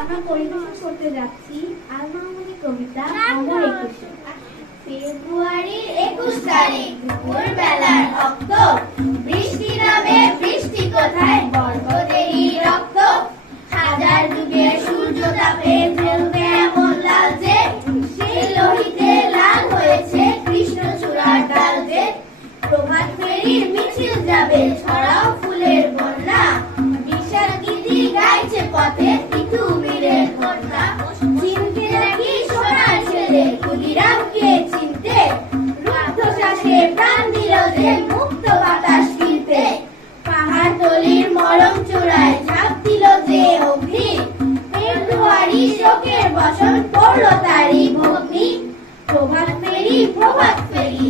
আমরা পরিবেশন করতে যাচ্ছি আলমামুনি কবিতা অমর একুশে। ফেব্রুয়ারির একুশ তারিখ বেলার রক্ত। বৃষ্টি নামে বৃষ্টি কোথায়? বর্ষদেরই রক্ত। হাজার যুগের সূর্য তাপে জ্বলবে এমন লাল যে সেই লোহিতে লাল হয়েছে কৃষ্ণচূড়ার ডাল যে। প্রভাত ফেরির মিছিল যাবে, ছড়াও ছেলে ক্ষুদিরামকে চিনতে রুদ্ধ শ্বাসে প্রাণ দিল যে মুক্ত বাতাস কিনতে পাহাড় তলির মরম চূড়ায় ঝাঁপ দিল যে অগ্নি। ফেব্রুয়ারি শোকের বসন পড়ল তারই ভগ্নি। প্রভাত ফেরি প্রভাত ফেরি